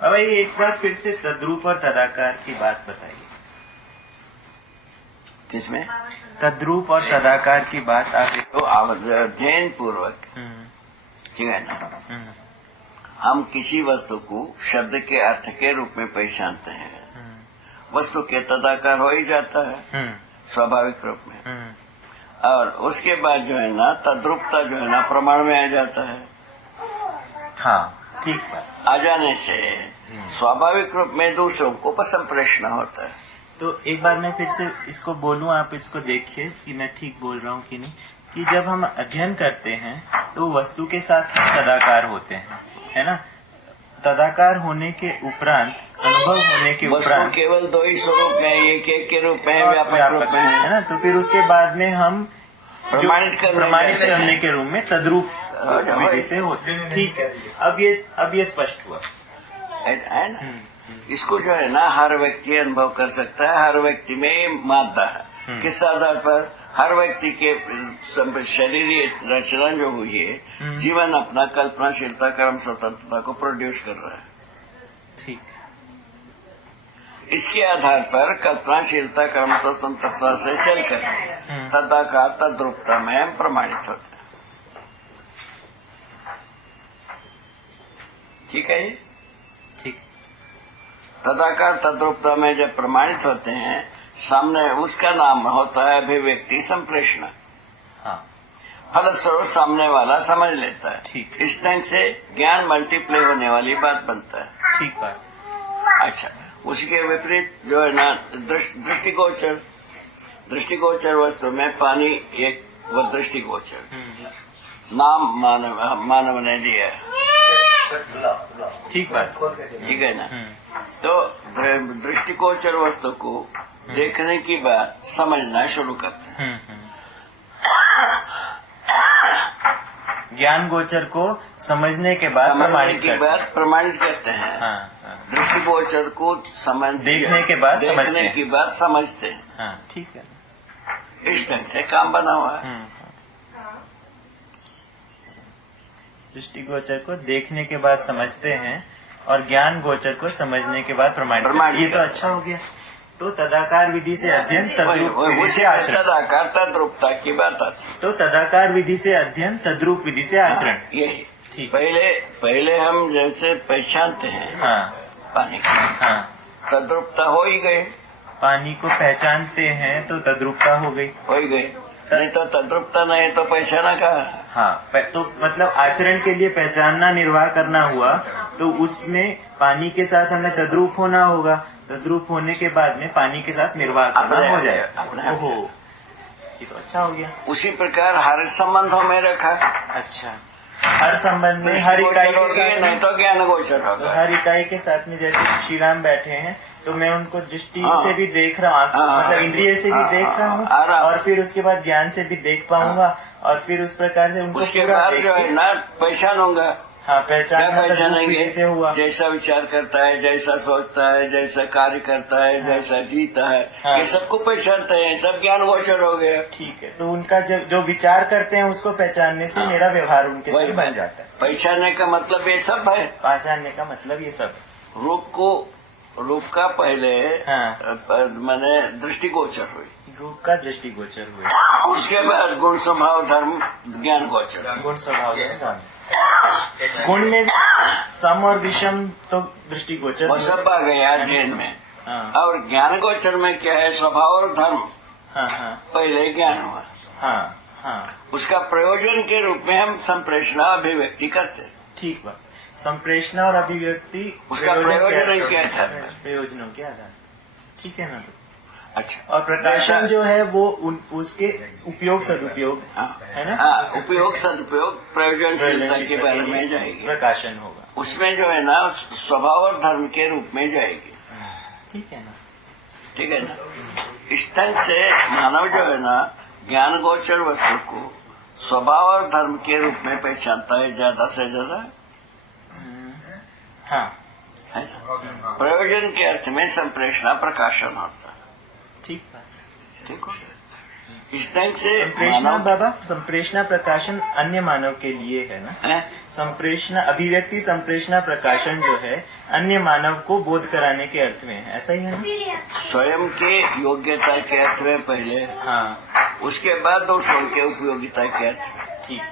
अब एक बार फिर से तद्रूप और तदाकार की बात बताइए। किसमें? तद्रूप और तदाकार की बात आगे तो अध्ययन पूर्वक, ठीक है ना, हम किसी वस्तु को शब्द के अर्थ के रूप में पहचानते हैं, वस्तु के तदाकार हो ही जाता है स्वाभाविक रूप में, और उसके बाद जो है ना तद्रूपता जो है ना प्रमाण में आ जाता है। हाँ, ठीक है। आ जाने से स्वाभाविक रूप में दूसरों को संप्रेषण होता है। तो एक बार मैं फिर से इसको बोलूं, आप इसको देखिए कि मैं ठीक बोल रहा हूँ कि नहीं, कि जब हम अध्ययन करते हैं तो वस्तु के साथ ही तदाकार होते हैं, है ना। तदाकार होने के उपरांत, अनुभव होने के उपरांत केवल दो ही स्वरूप है, एक के रूप में, व्यापक रूप में है ना। तो फिर उसके बाद में हम प्रमाणित करने के रूप में तद्रूप विधि से होते हैं। ठीक है, अब ये स्पष्ट हुआ है ना। इसको जो है ना हर व्यक्ति अनुभव कर सकता है, हर व्यक्ति में मादा है। किस आधार पर? हर व्यक्ति के शरीरीय रचना जो हुई है, जीवन अपना कल्पनाशीलता, कर्म स्वतंत्रता को प्रोड्यूस कर रहा है। ठीक। इसके आधार पर कल्पनाशीलता, कर्म स्वतंत्रता से चलकर तदाकार तद्रूपता में हम प्रमाणित होते हैं। ठीक है ये? ठीक। तदाकार तद्रूपता में जब प्रमाणित होते हैं, सामने उसका नाम होता है अभिव्यक्ति संप्रेषण। हाँ। फलस्वरूप सामने वाला समझ लेता है। ठीक। इस ढंग से ज्ञान मल्टीप्लाई होने वाली बात बनता है। ठीक बात। अच्छा, उसके विपरीत जो है ना दृष्टिगोचर वस्तु में पानी एक वो दृष्टिगोचर नाम मानव ने दिया है। ठीक बात। ठीक है ना। तो दृष्टिगोचर वस्तु को देखने की बात समझना शुरू करते हैं। ज्ञान गोचर को समझने के बाद प्रमाणित करते हैं। हाँ। दृष्टिगोचर को देखने के बाद समझते हैं। हाँ, ठीक है। इस ढंग से काम बना हुआ है। दृष्टिगोचर को देखने के बाद समझते हैं और ज्ञान गोचर को समझने के बाद प्रमाणित। ये तो अच्छा हो गया। तो तदाकार विधि से अध्ययन, तद्रूप विधि से आचरण। तदाकार तद्रूपता की बात आती। तो तदाकार विधि से अध्ययन, तद्रूप विधि से आचरण। यही ठीक। पहले हम जैसे पहचानते हैं पानी को, तद्रूपता हो ही गए। पानी को पहचानते हैं तो तद्रूपता हो गई। नहीं तो तद्रूपता नहीं तो पहचाना कहाँ। हाँ, तो मतलब आचरण के लिए पहचानना, निर्वाह करना हुआ, तो उसमें पानी के साथ हमें तद्रूप होना होगा। तद्रूप होने के बाद में पानी के साथ निर्वाह करना हो जाएगा। ओहो, ये तो अच्छा हो गया। उसी प्रकार हर संबंधों में रखा। अच्छा, हर संबंध में, हर इकाई के साथ नहीं तो ज्ञान गोचर होगा। हर इकाई के साथ में जैसे श्री राम बैठे हैं तो मैं उनको दृष्टि से भी देख रहा हूँ, मतलब इंद्रिय से भी देख रहा हूँ, और फिर उसके बाद ज्ञान से भी देख पाऊंगा, और फिर उस प्रकार से उनको उसके बाद जो है ना पहचानूंगा। हाँ, पहचानेंगे से हुआ। जैसा विचार करता है, जैसा सोचता है, जैसा कार्य करता है, जैसा जीता है, ये सबको पहचानते हैं, सब ज्ञान गोचर हो गया। ठीक है, तो उनका जो विचार करते हैं उसको पहचानने से मेरा व्यवहार उनके साथ बन जाता है। पहचानने का मतलब ये सब है। पहचानने का मतलब ये सब। रूप का पहले मैंने दृष्टिगोचर हुई। रूप का दृष्टिगोचर हुई। उसके बाद गुण स्वभाव धर्म ज्ञान गोचर। गुण स्वभाव धर्म। गुण में भी सम और विषम तो दृष्टिगोचर, वो सब आ गया अध्ययन में। और ज्ञान गोचर में क्या है? स्वभाव और धर्म पहले ज्ञान हुआ। उसका प्रयोजन के रूप में हम संप्रेषणा अभिव्यक्ति करते हैं। ठीक बात। संप्रेषणा और अभिव्यक्ति उसका प्रयोजन क्या था? प्रयोजनों के आधार। ठीक है ना। अच्छा, और प्रकाशन जो है वो उसके उपयोग सदुपयोग है ना। उपयोग सदुपयोग प्रयोजनशीलता के बारे में जाएगी। प्रकाशन होगा उसमें जो है ना स्वभाव और धर्म के रूप में जाएगी। ठीक है ना। ठीक है ना। इस ढंग से मानव जो है ना ज्ञान गोचर वस्तु को स्वभाव और धर्म के रूप में पहचानता है ज्यादा से ज्यादा। है ना। प्रयोजन के अर्थ में संप्रेषणा प्रकाशन होता है। ठीक हो गया। इस ढंग से संप्रेषणा बाबा, संप्रेषणा प्रकाशन अन्य मानव के लिए है ना? है? संप्रेषणा अभिव्यक्ति संप्रेषणा प्रकाशन जो है अन्य मानव को बोध कराने के अर्थ में है, ऐसा ही है ना? स्वयं के योग्यता के अर्थ में पहले, हाँ उसके बाद दूसरों के उपयोगिता के अर्थ में। ठीक।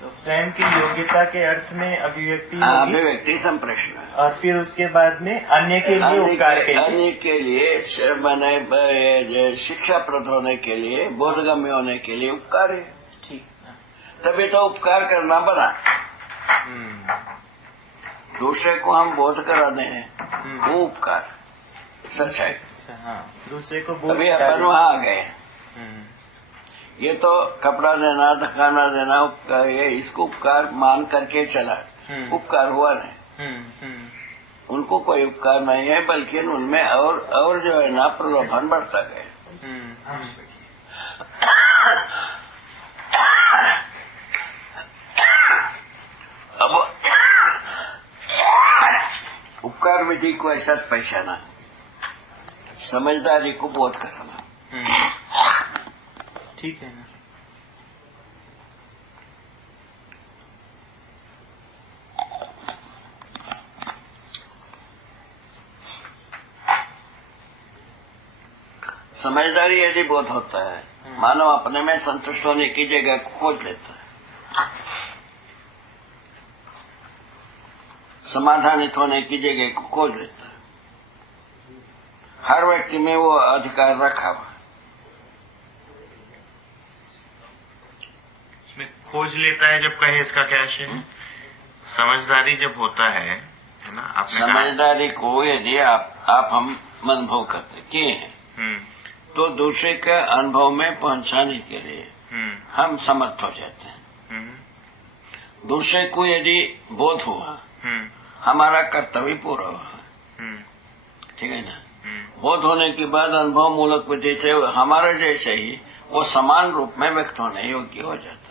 तो स्वयं की योग्यता के अर्थ में अभिव्यक्ति हाँ, होगी, अभिव्यक्ति संप्रेषण, और फिर उसके बाद में अन्य के लिए उपकार के लिए, अन्य के लिए मैंने शिक्षाप्रद होने के लिए, बोधगम्य होने के लिए उपकार है। ठीक। तभी तो उपकार करना बना। दूसरे को हम बोध कराने हैं, वो उपकार सच है। हाँ, दूसरे को बोध अभी अपन वहाँ आ गए। हम्म, ये तो कपड़ा देना, खाना देना उपकार, ये इसको उपकार मान करके चला, उपकार हुआ नहीं। उनको कोई उपकार नहीं है, बल्कि उनमें और जो है ना प्रलोभन बढ़ता गया। अब उपकार विधि को ऐसा पहचाना, समझदारी को बोध कराना। ठीक है ना? समझदारी यदि बोध होता है, मानव अपने में संतुष्ट होने की जगह को खोज लेता है, समाधानित होने की जगह को खोज लेता है। हर व्यक्ति में वो अधिकार रखा हुआ है। खोज लेता है जब कहे, इसका क्या आशय है? समझदारी जब होता है ना, आपने समझदारी को यदि आप हम अनुभव करते किए हैं, तो दूसरे के अनुभव में पहुंचाने के लिए हम समर्थ हो जाते हैं। दूसरे को यदि बोध हुआ, हमारा कर्तव्य पूरा हुआ। ठीक है ना? बोध होने के बाद अनुभव मूलक विधि से हमारे जैसे ही वो समान रूप में व्यक्त होने योग्य हो जाता है।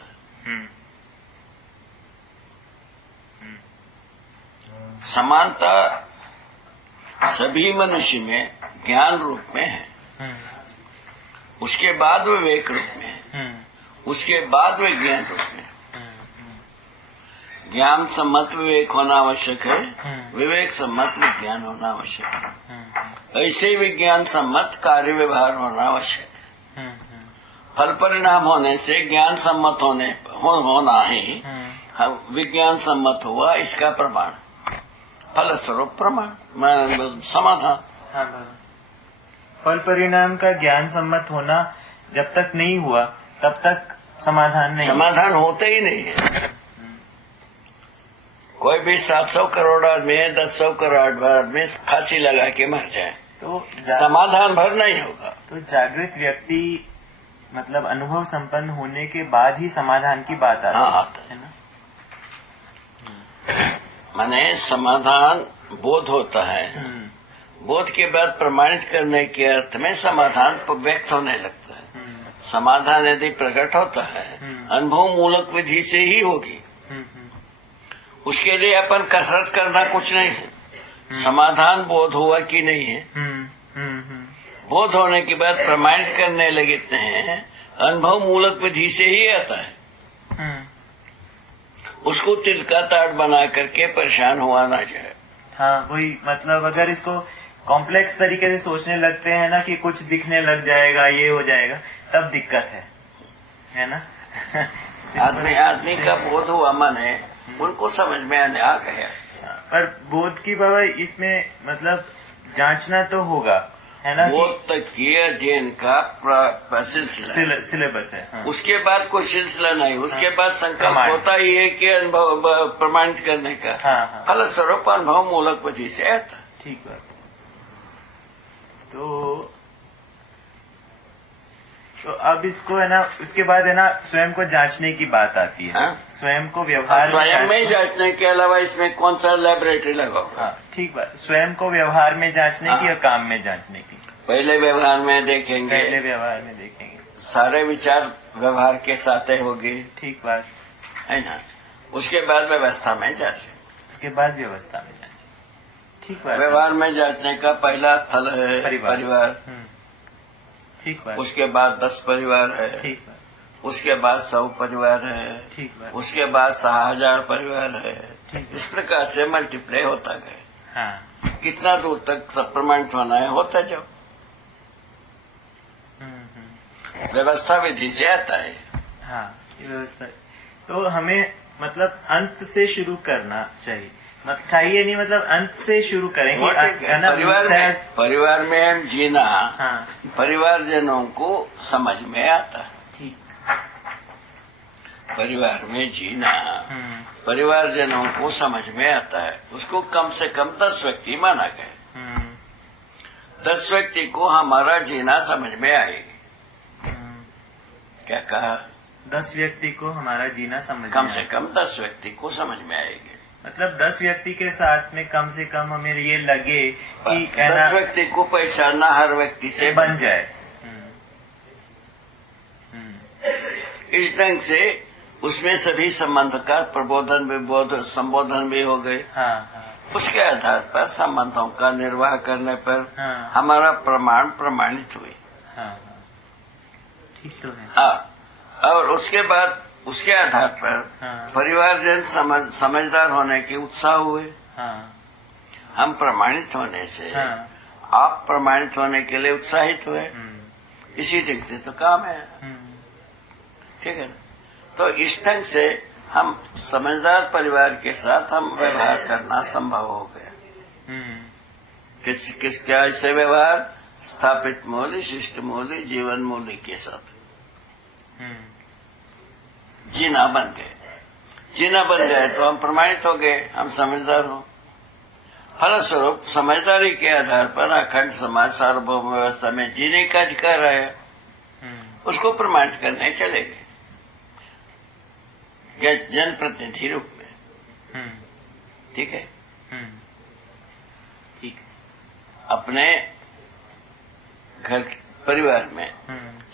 समानता सभी मनुष्य में ज्ञान रूप में है, उसके बाद विवेक रूप में, उसके बाद विज्ञान रूप में। ज्ञान सम्मत विवेक होना आवश्यक है, विवेक सम्मत विज्ञान होना आवश्यक है। ऐसे विज्ञान सम्मत कार्य व्यवहार होना आवश्यक है। फल परिणाम होने से ज्ञान सम्मत होना ही विज्ञान सम्मत हुआ, इसका प्रमाण फलस्वरूप प्रमाण समाधान। हाँ बाबा, फल परिणाम का ज्ञान सम्मत होना जब तक नहीं हुआ तब तक समाधान नहीं, समाधान होते ही नहीं है। कोई भी 700 करोड़ आदमी, 1000 करोड़ आदमी फांसी लगा के मर जाए तो समाधान भर नहीं होगा। तो जागृत व्यक्ति मतलब अनुभव संपन्न होने के बाद ही समाधान की बात आती हाँ, है ना? माने समाधान बोध होता है, बोध के बाद प्रमाणित करने के अर्थ में समाधान व्यक्त होने लगता है। समाधान यदि प्रकट होता है, अनुभव मूलक विधि से ही होगी। उसके लिए अपन कसरत करना कुछ नहीं है। समाधान बोध हुआ कि नहीं है, बोध होने के बाद प्रमाणित करने लगते हैं, अनुभव मूलक विधि से ही आता है। उसको तिल का ताड़ बना करके परेशान हुआ ना जाए। हाँ, वही मतलब अगर इसको कॉम्प्लेक्स तरीके से सोचने लगते हैं ना कि कुछ दिखने लग जाएगा, ये हो जाएगा, तब दिक्कत है ना? आदमी का बोध हुआ माने उनको समझ में आने आ गया। पर बोध की बाबा इसमें मतलब जांचना तो होगा, है ना? बोध तक के अध्ययन का सिलेबस है। हाँ। उसके बाद कोई सिलसिला नहीं, उसके बाद संकल्प प्रमाण होता ही है कि अनुभव प्रमाणित करने का। हाँ। फलस्वरूप अनुभव मूलक विधि से आता। ठीक बात। तो अब इसको है ना, उसके बाद है ना स्वयं को जांचने की बात आती है। हाँ? स्वयं को व्यवहार स्वयं में जांचने के अलावा इसमें कौन सा लेबोरेटरी लगा होगा? हाँ, ठीक बात। स्वयं को व्यवहार में जांचने की या काम में जांचने की? पहले व्यवहार में देखेंगे, पहले व्यवहार में देखेंगे। सारे विचार व्यवहार के साथ होगी। ठीक बात है ना? उसके बाद व्यवस्था में जांचे, उसके बाद व्यवस्था में जांचे। ठीक बात। व्यवहार में जांचने का पहला स्थल है परिवार। ठीक बात। उसके बाद 10 परिवार है, ठीक बात। उसके बाद 100 परिवार है, ठीक बात। उसके बाद 6000 परिवार है। ठीक। इस प्रकार से मल्टीप्लाई होता गया। हाँ। कितना दूर तक सब प्रमाणित होना है होता जाओ। व्यवस्था विधि से आता है। हाँ, ये व्यवस्था। तो हमें मतलब अंत से शुरू करना चाहिए, चाहिए नहीं, मतलब अंत से शुरू करें वो ठीक है। परिवार में हम जीना, हाँ, परिवारजनों को समझ में आता है। ठीक। परिवार में जीना परिवारजनों को समझ में आता है। उसको कम से कम 10 व्यक्ति माना गया। 10 व्यक्ति को हमारा जीना समझ में आएगी। क्या कहा? 10 व्यक्ति को हमारा जीना समझ कम में से कम 10 व्यक्ति को समझ में आएगी। मतलब 10 व्यक्ति के साथ में कम से कम हमें ये लगे कि 10 व्यक्ति को पहचानना हर व्यक्ति से बन जाए। इस ढंग से उसमें सभी संबंध का प्रबोधन विबोधन संबोधन भी हो गए। हाँ, हाँ, उसके आधार पर संबंधों का निर्वाह करने पर हाँ, हमारा प्रमाण प्रमाणित हुए। हाँ, हाँ, ठीक तो है। हाँ, और उसके बाद उसके आधार पर हाँ, परिवारजन समझदार होने के उत्साह हुए। हाँ, हम प्रमाणित होने से हाँ, आप प्रमाणित होने के लिए उत्साहित हुए। इसी ढंग से तो काम है। ठीक है। तो इस ढंग से हम समझदार परिवार के साथ हम व्यवहार करना संभव हो गया। किस क्या ऐसे व्यवहार? स्थापित मूल्य, शिष्ट मूल्य, जीवन मूल्य के साथ जीना बन गए। जीना बन गए तो हम प्रमाणित हो गए, हम समझदार हो। फलस्वरूप समझदारी के आधार पर अखंड समाज सार्वभौम व्यवस्था में जीने का अधिकार है। उसको प्रमाणित करने चले गए जनप्रतिनिधि रूप में। ठीक है। ठीक। अपने घर परिवार में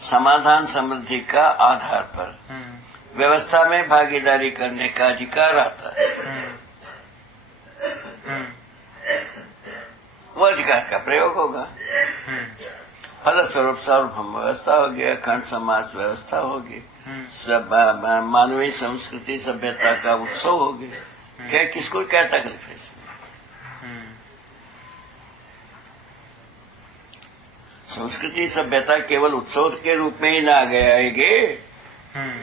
समाधान समृद्धि का आधार पर व्यवस्था में भागीदारी करने का अधिकार आता है। वो अधिकार का प्रयोग होगा। फलस्वरूप सार्वभौम व्यवस्था होगी, अखंड समाज व्यवस्था होगी, सब मानवीय संस्कृति सभ्यता का उत्सव होगी। क्या किसको क्या तकलीफ है इसमें? संस्कृति सभ्यता केवल उत्सव के रूप में ही ना आगे आएगी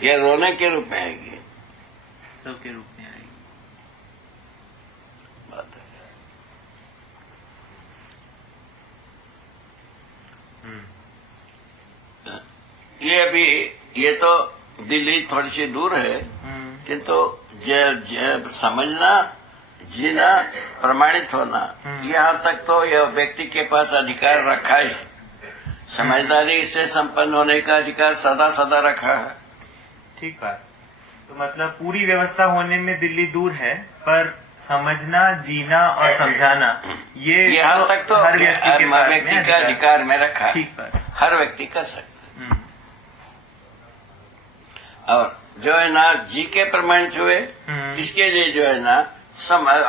या रोने के रूप में आएगी? सब के रूप में आएगी। बात है। ये अभी ये तो दिल्ली थोड़ी सी दूर है, किंतु जब समझना, जीना, प्रमाणित होना, यहाँ तक तो यह व्यक्ति के पास अधिकार रखा है। समझदारी से संपन्न होने का अधिकार सदा सदा रखा है। ठीक बात। तो मतलब पूरी व्यवस्था होने में दिल्ली दूर है, पर समझना, जीना और समझाना ये यहाँ तक तो हर व्यक्ति का अधिकार में रखा है। ठीक बात। हर व्यक्ति कर सकता है। और जो है ना जी के प्रमाणित हुए, इसके लिए जो है ना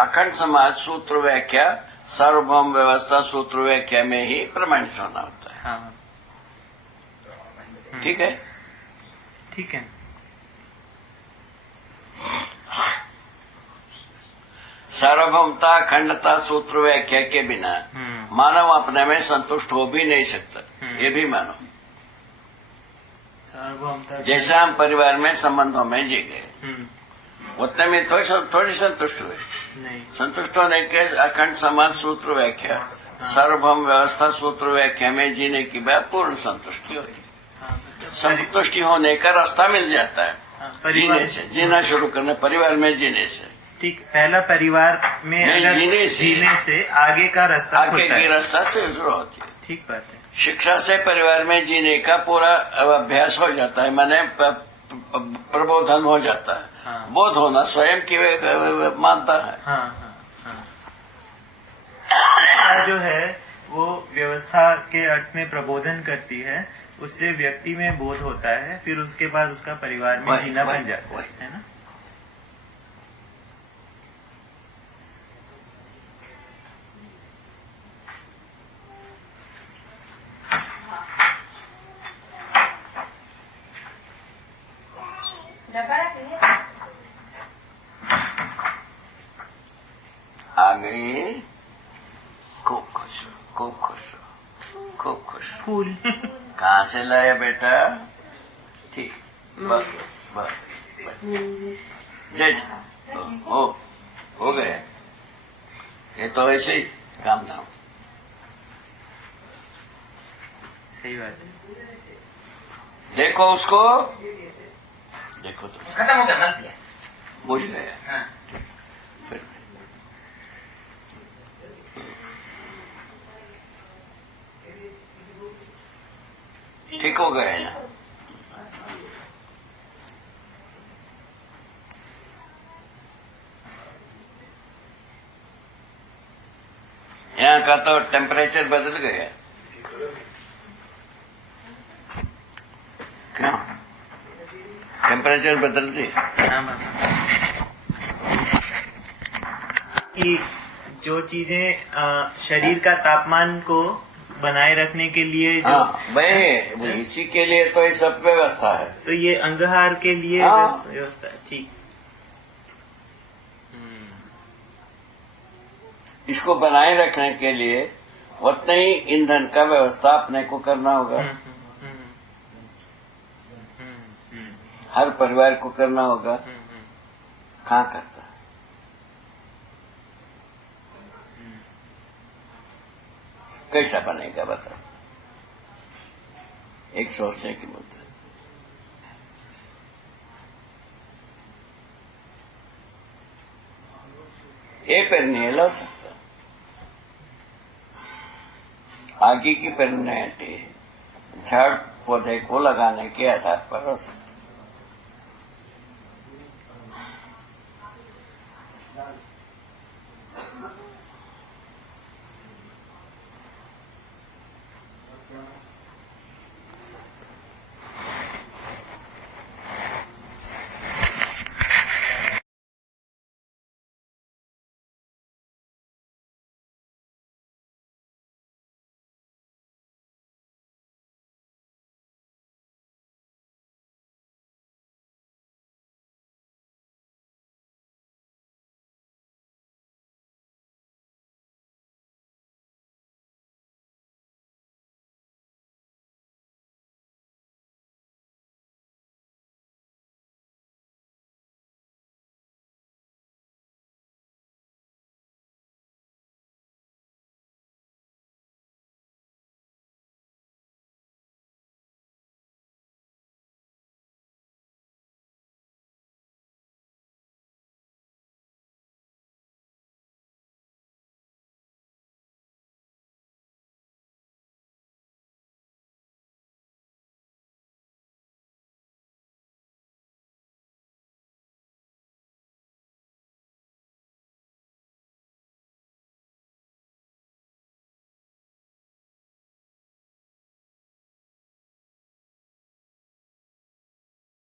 अखंड समाज सूत्र व्याख्या सार्वभौम व्यवस्था सूत्र व्याख्या में ही प्रमाणित होना होता है। हाँ। ठीक है। ठीक है। सार्वभौमता अखंडता सूत्र व्याख्या के बिना मानव अपने में संतुष्ट हो भी नहीं सकता। ये भी मानो। सार्वभौमता जैसे हम परिवार में संबंधों में जी गए, उतने में थोड़ी संतुष्ट हुए। नहीं। संतुष्ट होने के अखंड समाज सूत्र व्याख्या सार्वभौम व्यवस्था सूत्र व्याख्या में जीने की बात पूर्ण संतुष्टि होती है। संतुष्टि होने का रास्ता मिल जाता है जीने से, जीना शुरू करना परिवार में जीने से। ठीक। पहला परिवार में अगर जीने से आगे का रास्ता आगे की रास्ता से शुरू होती है। ठीक बात है। शिक्षा से परिवार में जीने का पूरा अभ्यास हो जाता है, माने प्रबोधन हो जाता है। हाँ। बोध होना स्वयं की मानता है। हाँ, हाँ, हाँ। शिक्षा जो है वो व्यवस्था के अर्थ में प्रबोधन करती है, उससे व्यक्ति में बोध होता है, फिर उसके बाद उसका परिवार में जीना बन जाता है ना। गई, खूब खुश हो, खूब खुश हो, खूब खुश हो। फूल कहाँ से लाया बेटा? ठीक, बस बस बस जय हो गए। ये तो ऐसे ही काम धाम। सही बात है। देखो उसको, देखो तो खत्म हो गया, मत दिया। बुझ गए। हाँ। फिर ठीक हो गए ना? यहाँ का तो टेम्परेचर बदल गया। क्यों? टेम्परेचर बदल गया। हाँ बाबा, कि जो चीजें शरीर का तापमान को बनाए रखने के लिए जो हाँ भाई, इसी के लिए तो ये सब व्यवस्था है। तो ये अंगहार के लिए हाँ। व्यवस्था है। ठीक। इसको बनाए रखने के लिए उतना ही ईंधन का व्यवस्था अपने को करना होगा। हर परिवार को करना होगा। कहाँ करता है? कैसा बनेगा बताओ? एक सोचने की मुद्दा है। ये पेड़ नहीं हिला सकता। आगे की पेरनेटी झाड़ पौधे को लगाने के आधार पर हो सकती।